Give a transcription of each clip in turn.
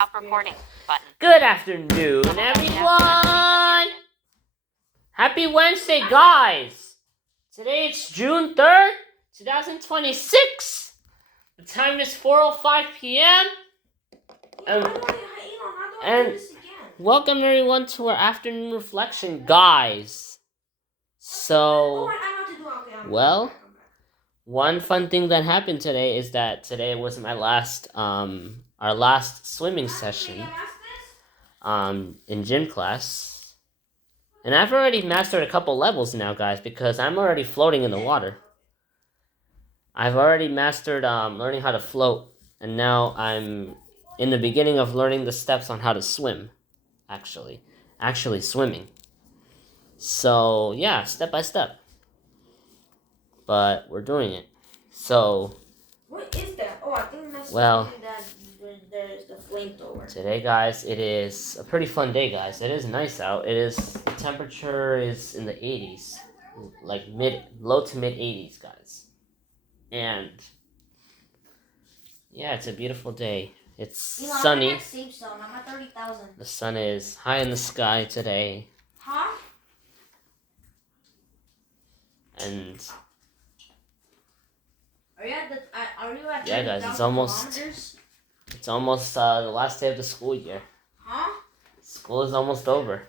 Stop recording button. Good afternoon, everyone! Happy Wednesday, guys! Today it's June 3rd, 2026. The time is 4:05 p.m. And welcome everyone to our afternoon reflection, guys. So, well, one fun thing that happened today is that today was my our last swimming session in gym class. And I've already mastered a couple levels now, guys, because I'm already floating in the water. I've already mastered learning how to float, and now I'm in the beginning of learning the steps on how to swim, actually swimming. So, yeah, step by step. But we're doing it. So, what is that? Oh, I think that's well, that there's the flamethrower. Today, guys, it is a pretty fun day, guys. It is nice out. The temperature is in the 80s, like low to mid 80s, guys. And yeah, it's a beautiful day. It's sunny. I'm at safe zone. I'm at 30,000. The sun is high in the sky today. Huh? And are you at 30,000 yeah, guys, it's almost the last day of the school year. Huh? School is almost over.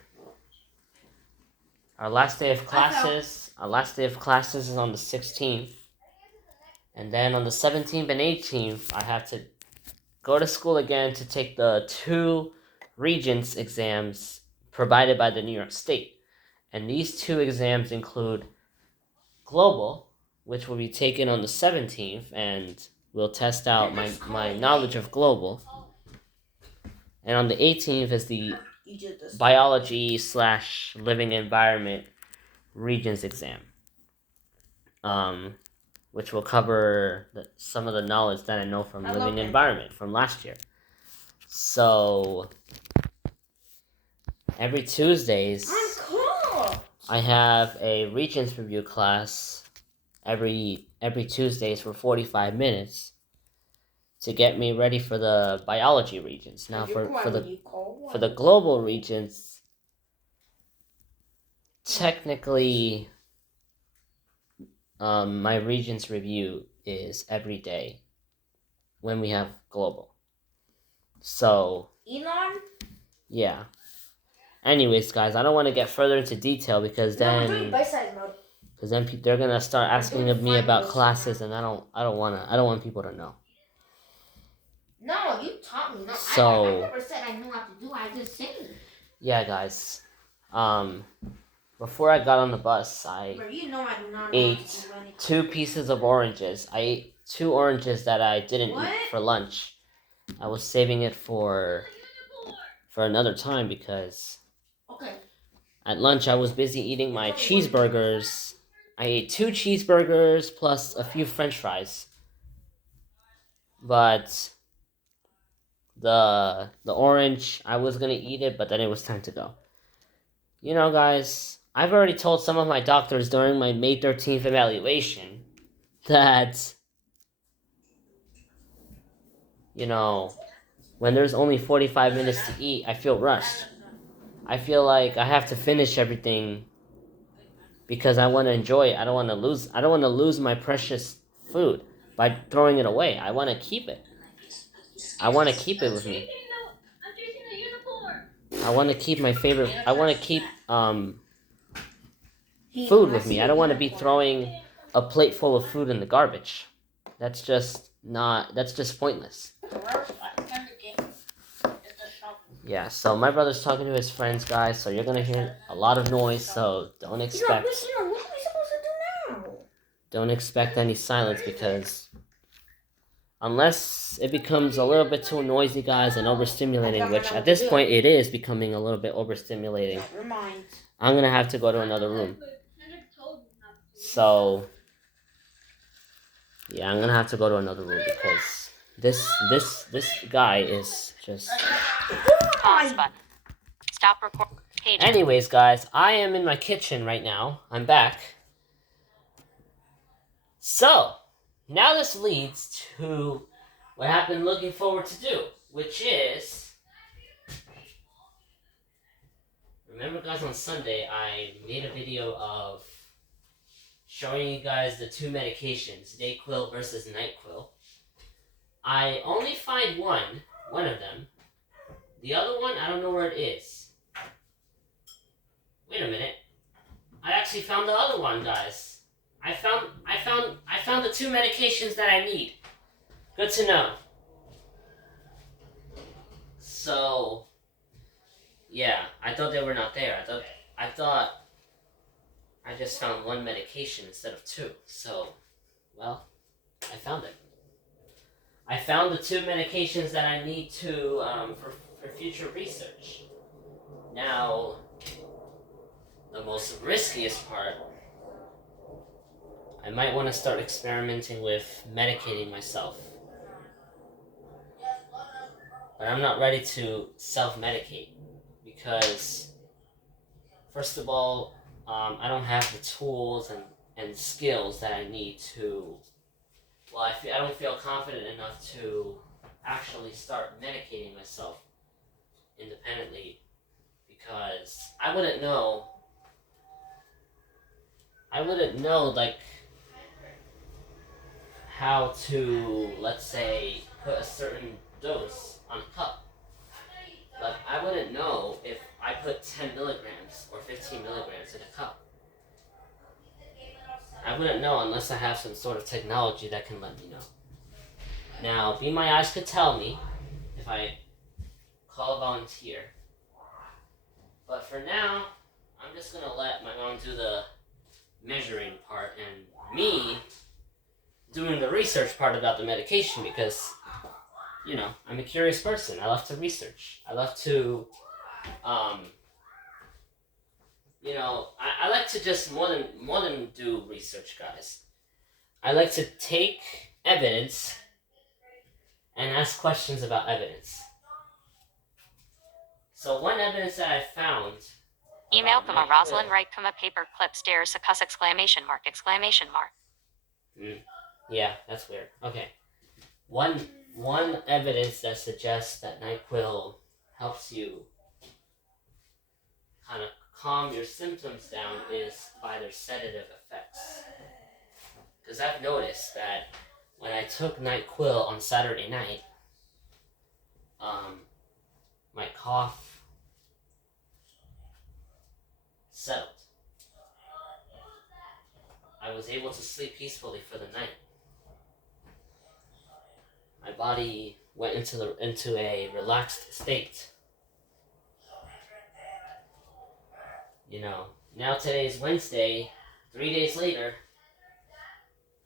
Our last day of classes is on the 16th. And then on the 17th and 18th, I have to go to school again to take the 2 Regents exams provided by the New York State. And these 2 exams include Global, which will be taken on the 17th, and will test out my knowledge of Global. And on the 18th is the Biology/Living Environment Regents exam. Which will cover some of the knowledge that I know from living environment from last year. So, every Tuesdays, I have a Regents review class every Tuesdays for 45 minutes to get me ready for the biology Regents. Now, for the global Regents, technically, my Regents review is every day when we have Global. So, Elon? Yeah. Anyways, guys, I don't want to get further into detail because then they're gonna start asking of me about classes, and I don't want people to know. No, you taught me. No, so, I never said I knew how to do. I just said it. Yeah, guys. Before I got on the bus, I ate 2 pieces of oranges. I ate 2 oranges that I didn't eat for lunch. I was saving it for another time because at lunch I was busy eating my cheeseburgers. I ate 2 cheeseburgers plus a few French fries. But the orange, I was gonna eat it, but then it was time to go. You know, guys, I've already told some of my doctors during my May 13th evaluation that, you know, when there's only 45 minutes to eat, I feel rushed. I feel like I have to finish everything because I want to enjoy it. I don't want to lose my precious food by throwing it away. I want to keep it. I want to keep it with me. I want to keep my favorite. I want to keep food with me. I don't want to be throwing a plate full of food in the garbage. That's just pointless. Yeah, so my brother's talking to his friends, guys, so you're gonna hear a lot of noise, so don't expect... what are we supposed to do now? Don't expect any silence, because unless it becomes a little bit too noisy, guys, and overstimulating, which at this point it is becoming a little bit overstimulating, I'm gonna have to go to another room. So, yeah, I'm gonna have to go to another room, because this guy is just... Pause button. Stop recording. Anyways, guys, I am in my kitchen right now. I'm back. So, now this leads to what I've been looking forward to do, which is remember, guys, on Sunday, I made a video of showing you guys the two medications, Dayquil versus NyQuil. I only find one of them. The other one, I don't know where it is. Wait a minute. I actually found the other one, guys. I found the two medications that I need. Good to know. So, yeah, I thought they were not there. I thought I just found one medication instead of two. So, well, I found it. I found the two medications that I need to for future research. Now, the most riskiest part, I might want to start experimenting with medicating myself. But I'm not ready to self-medicate because, first of all, I don't have the tools and skills that I need to, well, I don't feel confident enough to actually start medicating myself independently because I wouldn't know, like, how to, let's say, put a certain dose on a cup. But I wouldn't know if I put 10 milligrams or 15 milligrams in a cup. I wouldn't know unless I have some sort of technology that can let me know. Now, Be My Eyes could tell me if I call a volunteer. But for now, I'm just going to let my mom do the measuring part and me doing the research part about the medication because, you know, I'm a curious person. I love to research. I love to, you know, I like to just more than do research, guys. I like to take evidence and ask questions about evidence. So one evidence that I found. Email Kuma Rosalind Wright Kuma paper clip stairs success exclamation mark. Yeah, that's weird. Okay. One evidence that suggests that NyQuil helps you kind of calm your symptoms down is by their sedative effects. Because I've noticed that when I took NyQuil on Saturday night, my cough settled. I was able to sleep peacefully for the night. My body went into a relaxed state. You know, now today is Wednesday, 3 days later,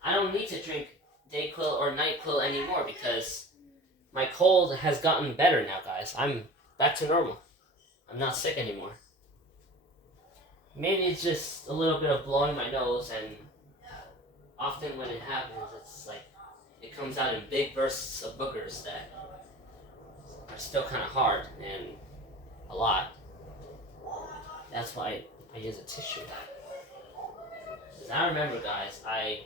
I don't need to drink Dayquil or NyQuil anymore because my cold has gotten better now, guys. I'm back to normal. I'm not sick anymore. Maybe it's just a little bit of blowing my nose, and often when it happens, it's like it comes out in big bursts of boogers that are still kind of hard and a lot. That's why I use a tissue. Because I remember, guys, I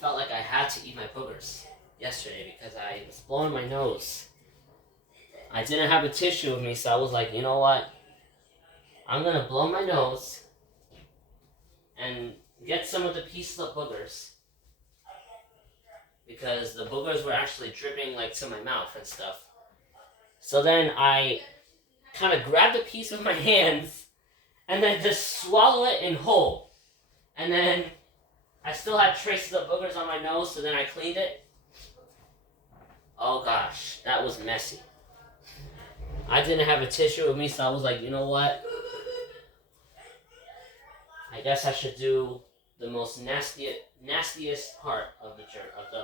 felt like I had to eat my boogers yesterday because I was blowing my nose. I didn't have a tissue with me, so I was like, you know what? I'm going to blow my nose and get some of the pieces of boogers because the boogers were actually dripping like to my mouth and stuff. So then I kind of grabbed a piece with my hands and then just swallow it in whole. And then I still had traces of boogers on my nose, so then I cleaned it. Oh gosh, that was messy. I didn't have a tissue with me, so I was like, you know what? I guess I should do the most nastiest part of the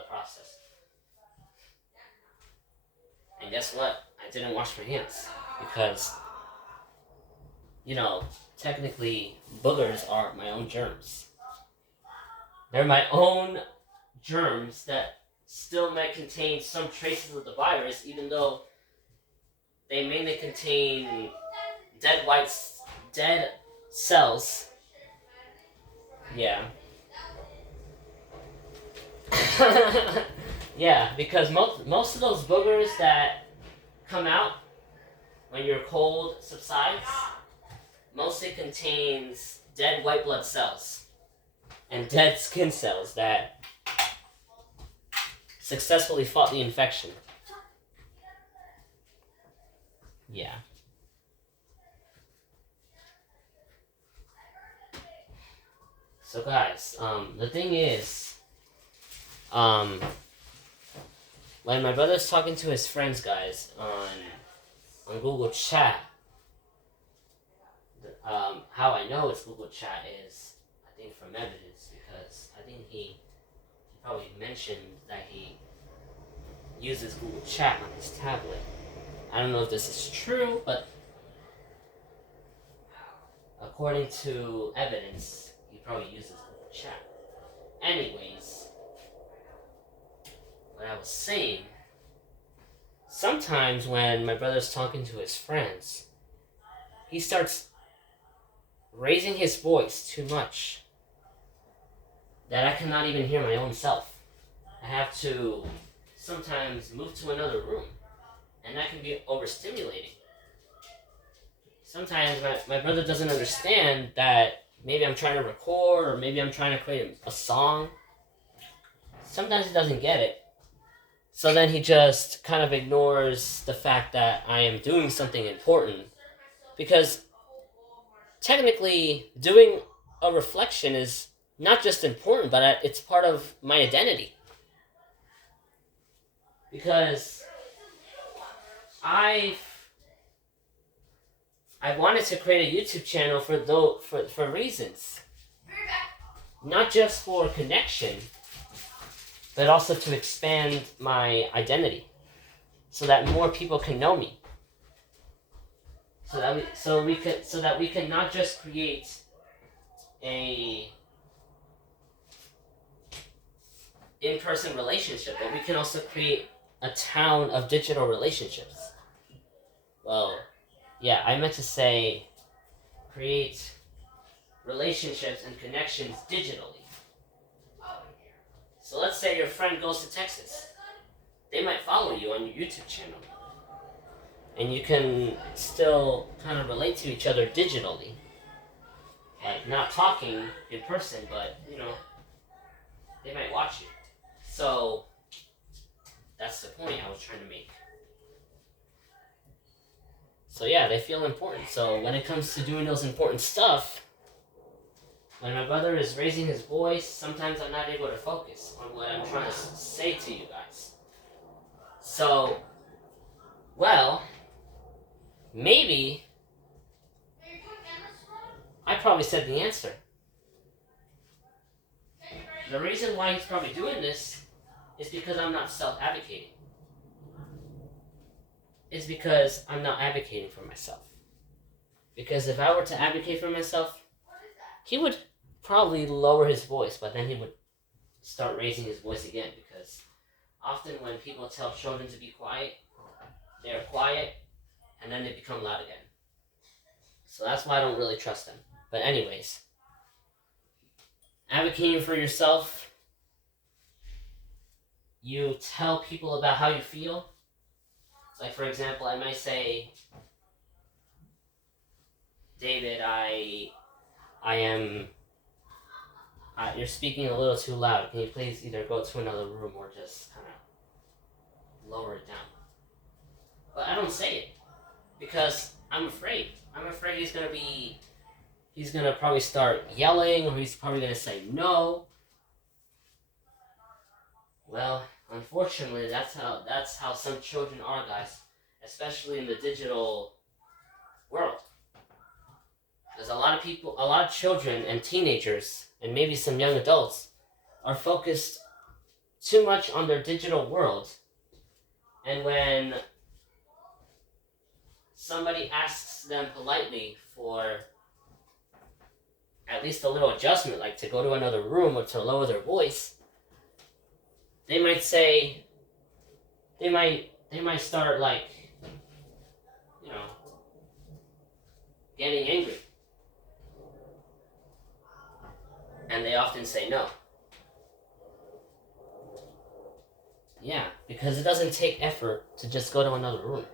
process. And guess what? I didn't wash my hands because, you know, technically boogers are my own germs. They're my own germs that still might contain some traces of the virus, even though they mainly contain dead cells. Yeah. Yeah, because most of those boogers that come out when your cold subsides, mostly contains dead white blood cells and dead skin cells that successfully fought the infection. Yeah. So guys, the thing is, when my brother's talking to his friends, guys, on Google Chat, how I know it's Google Chat is, I think, from evidence, because I think he probably mentioned that he uses Google Chat on his tablet. I don't know if this is true, but according to evidence, he probably uses Google Chat. Anyways, what I was saying, sometimes when my brother's talking to his friends, he starts raising his voice too much that I cannot even hear my own self. I have to sometimes move to another room, and that can be overstimulating. Sometimes my brother doesn't understand that maybe I'm trying to record, or maybe I'm trying to create a song. Sometimes he doesn't get it. So then he just kind of ignores the fact that I am doing something important. Because technically, doing a reflection is not just important, but it's part of my identity. Because I wanted to create a YouTube channel for reasons. Not just for connection, but also to expand my identity, so that more people can know me. So that we can not just create a in-person relationship, but we can also create a town of digital relationships. Well, yeah, I meant to say create relationships and connections digitally. So let's say your friend goes to Texas. They might follow you on your YouTube channel. And you can still kind of relate to each other digitally. Like, not talking in person, but, they might watch you. So, that's the point I was trying to make. So yeah, they feel important. So when it comes to doing those important stuff, when my brother is raising his voice, sometimes I'm not able to focus on what I'm trying to say to you guys. So, well, maybe I probably said the answer. The reason why he's probably doing this is because I'm not self-advocating. It's because I'm not advocating for myself. Because if I were to advocate for myself, he would probably lower his voice, but then he would start raising his voice again, because often when people tell children to be quiet, they're quiet, and then they become loud again. So that's why I don't really trust them. But anyways, advocating for yourself, you tell people about how you feel. Like, for example, I might say, David, you're speaking a little too loud. Can you please either go to another room or just kind of lower it down? But I don't say it because I'm afraid. I'm afraid he's gonna probably start yelling, or he's probably gonna say no. Well, unfortunately, that's how some children are, guys, especially in the digital world. There's a lot of children and teenagers, and maybe some young adults, are focused too much on their digital world. And when somebody asks them politely for at least a little adjustment, like to go to another room or to lower their voice, they might start, like, getting angry. And they often say no. Yeah, because it doesn't take effort to just go to another room.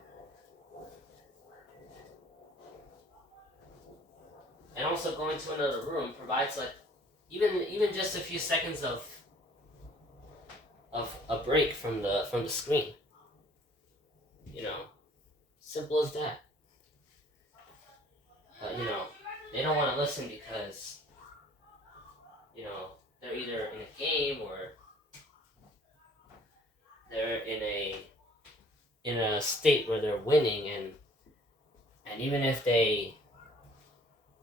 And also going to another room provides like even just a few seconds of a break from the screen. You know, simple as that. But you know, they don't want to listen because you know they're either in a game or they're in a state where they're winning, and even if they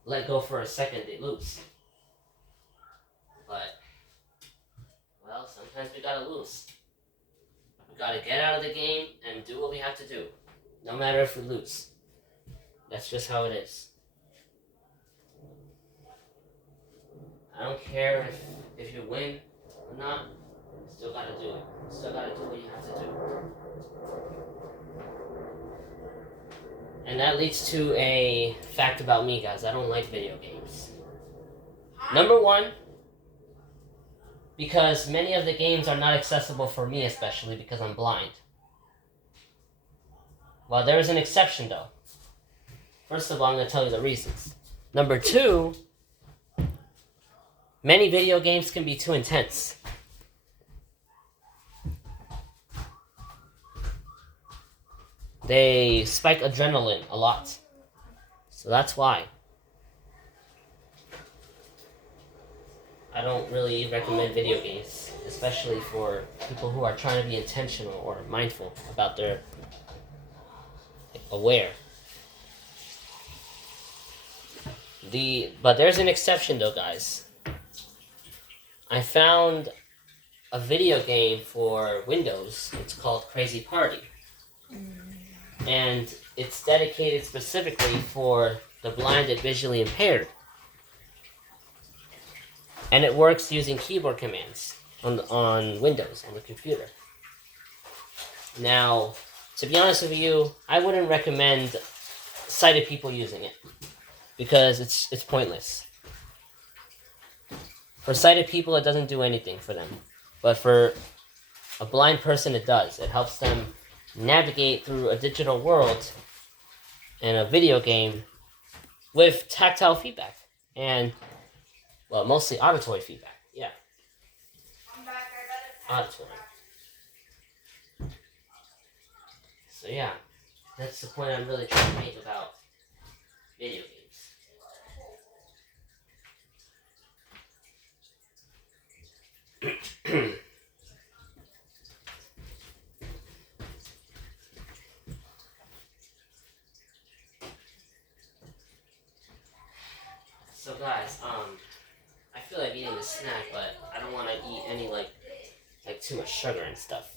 let go for a second, they lose. But well, sometimes we gotta lose. We gotta get out of the game and do what we have to do, no matter if we lose. That's just how it is. I don't care if you win or not. You still gotta do it. You still gotta do what you have to do. And that leads to a fact about me, guys. I don't like video games. Number one, because many of the games are not accessible for me, especially because I'm blind. Well, there is an exception, though. First of all, I'm going to tell you the reasons. Number two, many video games can be too intense. They spike adrenaline a lot. So that's why. I don't really recommend video games, especially for people who are trying to be intentional or mindful about their aware. But there's an exception though, guys. I found a video game for Windows. It's called Crazy Party. And it's dedicated specifically for the blind and visually impaired. And it works using keyboard commands on Windows, on the computer. Now, to be honest with you, I wouldn't recommend sighted people using it because it's pointless. For sighted people, it doesn't do anything for them. But for a blind person, it does. It helps them navigate through a digital world and a video game with tactile feedback and, well, mostly auditory feedback. Yeah. Auditory. So yeah, that's the point I'm really trying to make about video games. So guys, I feel like eating a snack, but I don't want to eat any like too much sugar and stuff.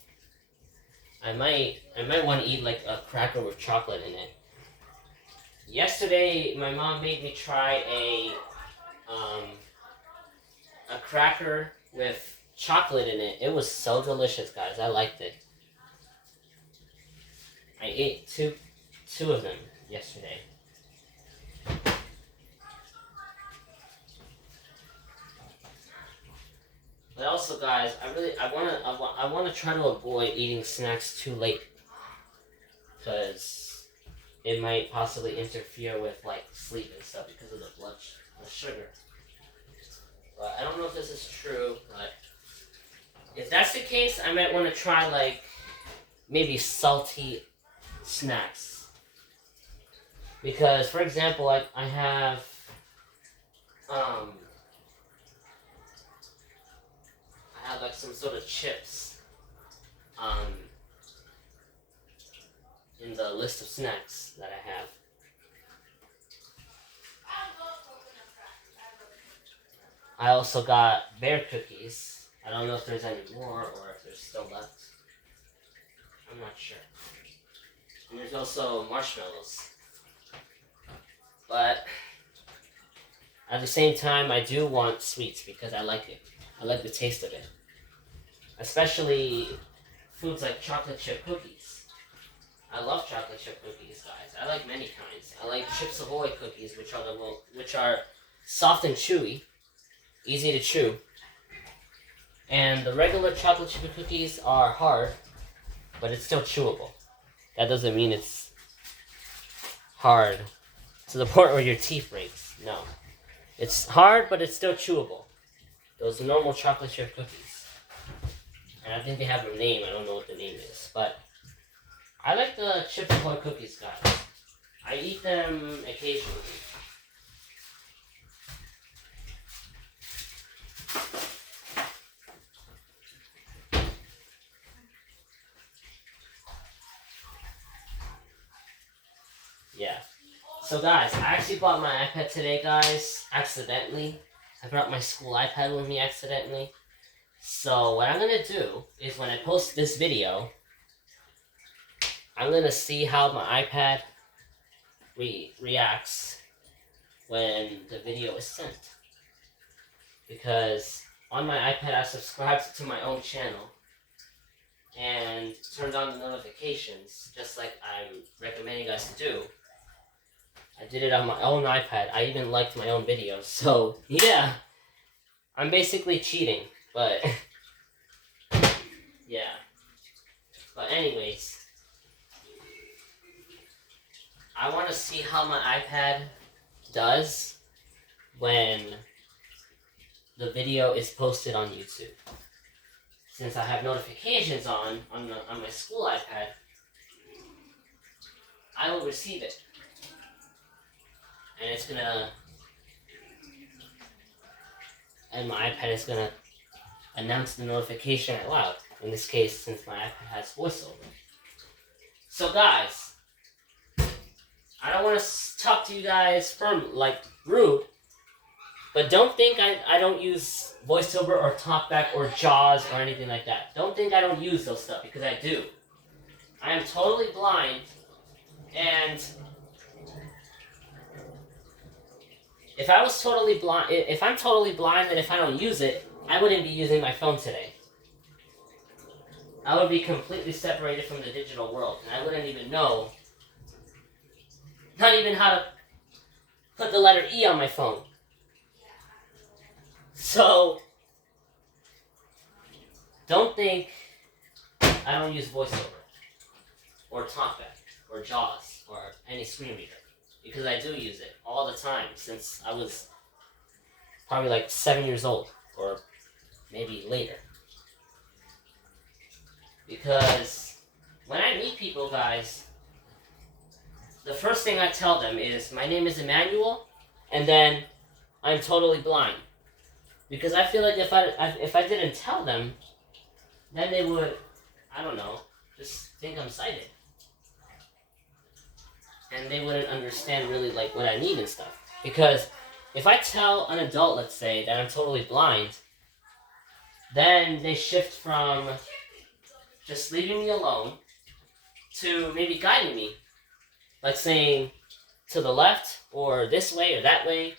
I might want to eat like a cracker with chocolate in it. Yesterday, my mom made me try a cracker with chocolate in it. It was so delicious, guys. I liked it. I ate two of them yesterday. But also, guys, I wanna try to avoid eating snacks too late, because it might possibly interfere with like sleep and stuff because of the sugar. But I don't know if this is true. But if that's the case, I might want to try like maybe salty snacks. Because, for example, I have like some sort of chips in the list of snacks that I have. I also got bear cookies. I don't know if there's any more or if there's still left. I'm not sure. And there's also marshmallows. But at the same time, I do want sweets because I like it. I like the taste of it. Especially foods like chocolate chip cookies. I love chocolate chip cookies, guys. I like many kinds. I like Chips Ahoy cookies, which are soft and chewy, easy to chew. And the regular chocolate chip cookies are hard, but it's still chewable. That doesn't mean it's hard to the point where your teeth breaks. No. It's hard, but it's still chewable. Those normal chocolate chip cookies. And I think they have a name. I don't know what the name is. But I like the Chips Ahoy cookies, guys. I eat them occasionally. Yeah. So guys, I actually bought my iPad today, guys, accidentally. I brought my school iPad with me accidentally. So what I'm gonna do is when I post this video, I'm gonna see how my iPad reacts when the video is sent. Because on my iPad I subscribed to my own channel and turned on the notifications, just like I'm recommending you guys to do. I did it on my own iPad. I even liked my own videos. So, yeah. I'm basically cheating. But, yeah. But anyways. I want to see how my iPad does when the video is posted on YouTube. Since I have notifications on my school iPad, I will receive it. And it's gonna, and my iPad is gonna announce the notification out loud. In this case, since my iPad has voiceover. So guys, I don't want to talk to you guys firm, like rude, but don't think I don't use voiceover or talkback or JAWS or anything like that. Don't think I don't use those stuff, because I do. I am totally blind, and if I'm totally blind and if I don't use it, I wouldn't be using my phone today. I would be completely separated from the digital world, and I wouldn't even know, not even how to put the letter E on my phone. So, don't think I don't use VoiceOver, or TalkBack, or JAWS, or any screen reader. Because I do use it all the time since I was probably like 7 years old, or maybe later. Because when I meet people, guys, the first thing I tell them is, my name is Emmanuel, and then I'm totally blind. Because I feel like if I didn't tell them, then they would, I don't know, just think I'm sighted. And they wouldn't understand really like what I need and stuff. Because if I tell an adult, let's say, that I'm totally blind, then they shift from just leaving me alone to maybe guiding me. Like saying, to the left, or this way, or that way,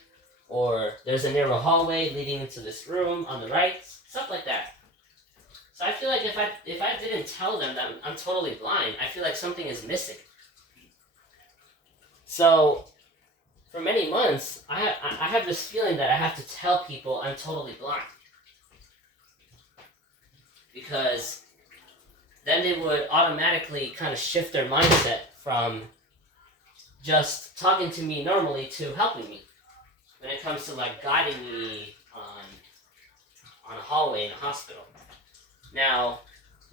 or there's a narrow hallway leading into this room on the right, stuff like that. So I feel like if I didn't tell them that I'm totally blind, I feel like something is missing. So, for many months, I have this feeling that I have to tell people I'm totally blind. Because then they would automatically kind of shift their mindset from just talking to me normally to helping me. When it comes to like guiding me on a hallway in a hospital. Now,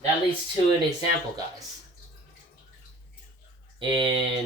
that leads to an example, guys. In